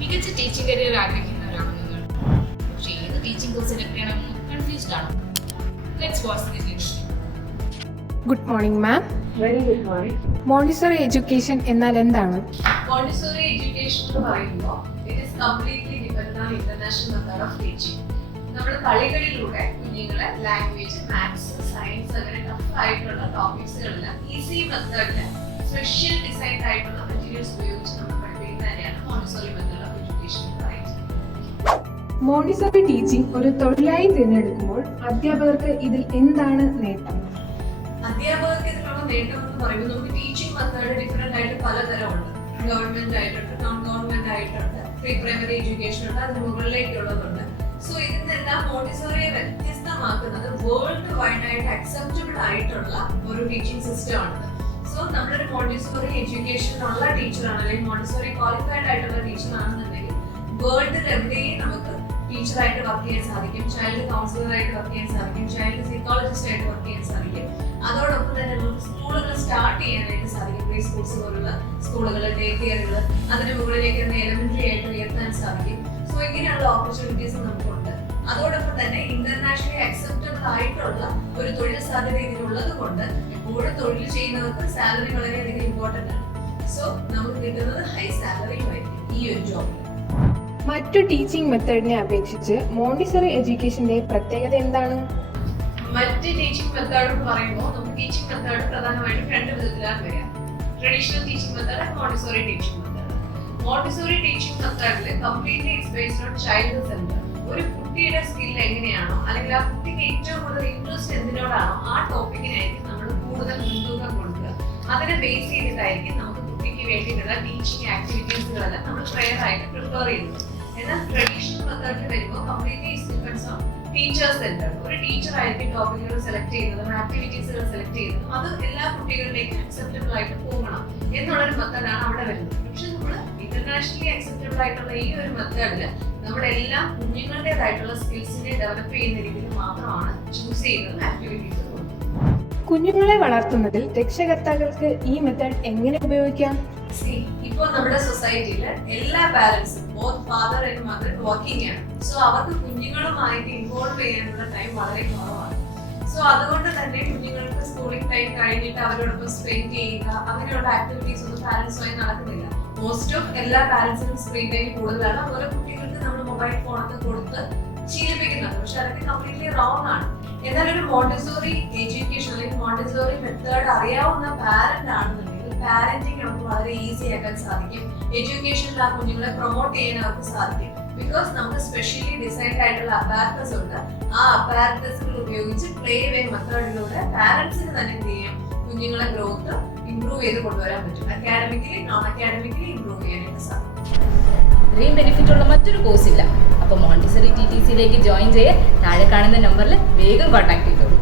മികച്ച teaching career ആഗ്രഹിക്കുന്നവരാണോ നിങ്ങൾ? പക്ഷേ ഏത് ടീച്ചിങ് കോഴ്സ് സെലക്ട് ചെയ്യണമെന്ന് കൺഫ്യൂസ്ഡ് ആണോ? Let's watch this video. Good morning ma'am. Very good morning. Montessori education എന്നാൽ എന്താണ്? മോണ്ടിസോറി എഡ്യൂക്കേഷൻ എന്ന് പറയുമ്പോൾ it is completely depend on international method of teaching. നമ്മൾ കളികളിലൂടെ കുഞ്ഞുങ്ങളെ ലാംഗ്വേജ്, മാത്സ്, സയൻസ് അങ്ങനെ ടഫ് ആയിട്ടുള്ള ടോപ്പിക്സുകളെല്ലാം ഈസി മെത്തേഡിൽ സ്പെഷ്യൽ ഡിസൈൻഡ് ആയിട്ടുള്ള മെറ്റീരിയൽസ് ഉപയോഗിച്ച് നമ്മൾ പഠിപ്പിക്കുന്നതിനെയാണ് മോണ്ടിസോറി മെത്തേഡ് ഓഫ് എഡ്യൂക്കേഷൻ എന്ന് പറയുന്നത്. മോണ്ടിസോറി ടീച്ചിങ് ഒരു തൊഴിലായി തിരഞ്ഞെടുക്കുമ്പോൾ അധ്യാപകർക്ക് ഇതിൽ എന്താണ് നേട്ടം? അധ്യാപകർക്ക് ഇതിനുള്ള നേട്ടം എന്ന് പറയുമ്പോൾ നമുക്ക് ടീച്ചിങ് മെത്തേഡ് ഡിഫറെന്റ് ആയിട്ട് പലതരമുണ്ട്. ഗവൺമെന്റ് ആയിട്ടുണ്ട്, നോൺ ഗവൺമെന്റ് ആയിട്ടുണ്ട്, പ്രീ പ്രൈമറി എഡ്യൂക്കേഷൻ ഉണ്ട്, അതിന് മുകളിലേക്കുള്ളതുണ്ട്. സോ ഇതിനെല്ലാം മോണ്ടിസോറിയെ വ്യത്യസ്തമാക്കുന്നത് വേൾഡ് വൈഡ് ആയിട്ട് അക്സെപ്റ്റബിൾ ആയിട്ടുള്ള ഒരു ടീച്ചിങ് സിസ്റ്റം ആണ്. സോ നമ്മളൊരു മോണ്ടിസോറി എഡ്യൂക്കേഷനുള്ള ടീച്ചറാണ് അല്ലെങ്കിൽ മോണ്ടിസോറി ക്വാളിഫൈഡ് ആയിട്ടുള്ള ടീച്ചർ ആണെന്നുണ്ടെങ്കിൽ വേൾഡിൽ എവിടെയും നമുക്ക് ടീച്ചറായിട്ട് വർക്ക് ചെയ്യാൻ സാധിക്കും, ചൈൽഡ് കൗൺസിലറായിട്ട് വർക്ക് ചെയ്യാൻ സാധിക്കും, ചൈൽഡ് സൈക്കോളജിസ്റ്റ് ആയിട്ട് വർക്ക് ചെയ്യാൻ സാധിക്കും. അതോടൊപ്പം തന്നെ നമുക്ക് സ്കൂളുകൾ സ്റ്റാർട്ട് ചെയ്യാനായിട്ട് സാധിക്കും. പ്രീ സ്കൂൾസ് പോലുള്ള സ്കൂളുകൾ, ഡേ കെയറുകൾ, അതിന് മുകളിലേക്ക് തന്നെ എലിമെന്ററി ആയിട്ട് ഉയർത്താൻ സാധിക്കും. സോ ഇങ്ങനെയുള്ള ഓപ്പർച്യൂണിറ്റീസ് നമുക്കുണ്ട്. അതോടൊപ്പം തന്നെ ഇന്റർനാഷണലി അക്സെപ്റ്റബിൾ ആയിട്ടുള്ള ഒരു തൊഴിൽ സാധ്യത ഇതിനുള്ളത് കൊണ്ട് എപ്പോഴും തൊഴിൽ ചെയ്യുന്നവർക്ക് സാലറി വളരെയധികം ഇമ്പോർട്ടന്റ് ആണ്. സോ നമുക്ക് കിട്ടുന്നത് ഹൈ സാലറി ആയിരിക്കും ഈ ഒരു ജോബിൽ. മറ്റു ടീച്ചിങ് മെത്തേഡിനെ അപേക്ഷിച്ച് മോണ്ടിസോറി എഡ്യൂക്കേഷന്റെ പ്രത്യേകത എന്താണ്? മറ്റ് ടീച്ചിങ് മെത്തേഡ് എന്ന് പറയുമ്പോൾ നമുക്ക് ടീച്ചിങ് മെത്തേഡ് പ്രധാനമായിട്ടും രണ്ട് വിധത്തിലാണ് വരിക. Traditional teaching method, Montessori teaching method. Montessori teaching മെത്തേഡിൽ completely it's based on child centre. ഒരു കുട്ടിയുടെ സ്കിൽ എങ്ങനെയാണോ അല്ലെങ്കിൽ ആ കുട്ടിക്ക് ഏറ്റവും കൂടുതൽ ഇൻട്രസ്റ്റ് എന്തിനോടാണോ ആ ടോപ്പിക്കിനായിരിക്കും നമ്മൾ കൂടുതൽ മുൻതൂക്കം കൊടുക്കുക. അതിനെ ബേസ് ചെയ്തിട്ടായിരിക്കും നമുക്ക് കുട്ടിക്ക് വേണ്ടിയിട്ടുള്ള ടീച്ചിങ് ആക്ടിവിറ്റീസുകളെല്ലാം നമ്മൾ ക്ലിയർ ആയിട്ട് പ്രിപ്പയർ ചെയ്യുന്നത്. എന്നാൽ ട്രഡീഷണൽ മെത്തേഡിൽ വരുമ്പോൾ completely it's depends on teacher centre. ഒരു ടീച്ചർ ആയിരിക്കും ടോപ്പിക്കുകൾ സെലക്ട് ചെയ്യുന്നതും ആക്ടിവിറ്റീസുകൾ സെലക്ട് ചെയ്യുന്നതും അത് എല്ലാ കുട്ടികളിലേക്കും അക്സെപ്റ്റബിൾ ആയിട്ട് പോകണം എന്നുള്ളൊരു മെത്തേഡാണ് അവിടെ വരുന്നത്. പക്ഷെ നമ്മൾ ഇന്റർനാഷണലി അക്സെപ്റ്റബിൾ ആയിട്ടുള്ള ഈ ഒരു മെത്തേഡിൽ നമ്മളെല്ലാം കുഞ്ഞുങ്ങളുടേതായിട്ടുള്ള സ്കിൽസിനെ ഡെവലപ്പ് ചെയ്യുന്ന രീതിയിൽ മാത്രമാണ് ചൂസ് ചെയ്യുന്നത് ആക്ടിവിറ്റീസ്. കുഞ്ഞുങ്ങളെ വളർത്തുന്നതിൽ രക്ഷകർത്താക്കൾക്ക് ഈ മെത്തേഡ് എങ്ങനെ ഉപയോഗിക്കാം? ഇപ്പോൾ നമ്മുടെ സൊസൈറ്റിയിൽ എല്ലാ പാരന്റ്സും both father and mother working ആണ്. സോ അവർക്ക് കുഞ്ഞുങ്ങളുമായിട്ട് ഇൻവോൾവ് ചെയ്യാനുള്ള ടൈം വളരെ കുറവാണ്. സോ അതുകൊണ്ട് തന്നെ കുഞ്ഞുങ്ങൾക്ക് സ്കൂളിംഗ് ടൈം കഴിഞ്ഞിട്ട് അവരോടൊപ്പം സ്പെൻഡ് ചെയ്യുക അങ്ങനെയുള്ള ആക്ടിവിറ്റീസ് ഒന്നും പാരന്റ്സുമായി നടക്കുന്നില്ല. മോസ്റ്റ് ഓഫ് എല്ലാ പാരന്റ്സിനും സ്ക്രീൻ ടൈം കൂടുതലാണ്. അതുപോലെ കുട്ടികൾക്ക് നമ്മൾ മൊബൈൽ ഫോണൊക്കെ കൊടുത്ത് ശീലിപ്പിക്കുന്നുണ്ട്. പക്ഷെ അതൊക്കെ കംപ്ലീറ്റ്ലി റോങ് ആണ്. എന്നാൽ ഒരു മോണ്ടിസോറി എഡ്യൂക്കേഷൻ അല്ലെങ്കിൽ മോണ്ടിസോറി മെത്തേഡ് അറിയാവുന്ന പാരന്റ് ആണെന്നുണ്ടെങ്കിൽ പാരന്റിങ് നമുക്ക് വളരെ ഈസി ആക്കാൻ സാധിക്കും. എഡ്യൂക്കേഷനിൽ ആ കുഞ്ഞുങ്ങളെ പ്രൊമോട്ട് ചെയ്യാൻ അവർക്ക് സാധിക്കും. ബിക്കോസ് നമുക്ക് സ്പെഷ്യലി ഡിസൈൻഡ് ആയിട്ടുള്ള അപ്പാരറ്റസ് ഉണ്ട്. ആ അപ്പാരറ്റസുകൾ ഉപയോഗിച്ച് പ്ലേ വേ മെത്തേഡിലൂടെ പാരന്റ്സിന് തന്നെ എന്ത് ചെയ്യാം, കുഞ്ഞുങ്ങളെ ഗ്രോത്ത് ഇംപ്രൂവ് ചെയ്ത് കൊണ്ടുവരാൻ പറ്റും. അക്കാഡമിക്കലി നോൺ അക്കാഡമിക്കലി ഇംപ്രൂവ് ചെയ്യാനായിട്ട് സാധിക്കും. ഇത്രയും ബെനിഫിറ്റ് ഉള്ള മറ്റൊരു കോഴ്സ് ഇല്ല. അപ്പോൾ മോണ്ടിസോറി TTCയിലേക്ക് ജോയിൻ ചെയ്യാൻ താഴെ കാണുന്ന നമ്പറിൽ വേഗം കോൺടാക്ട് ചെയ്തോളൂ.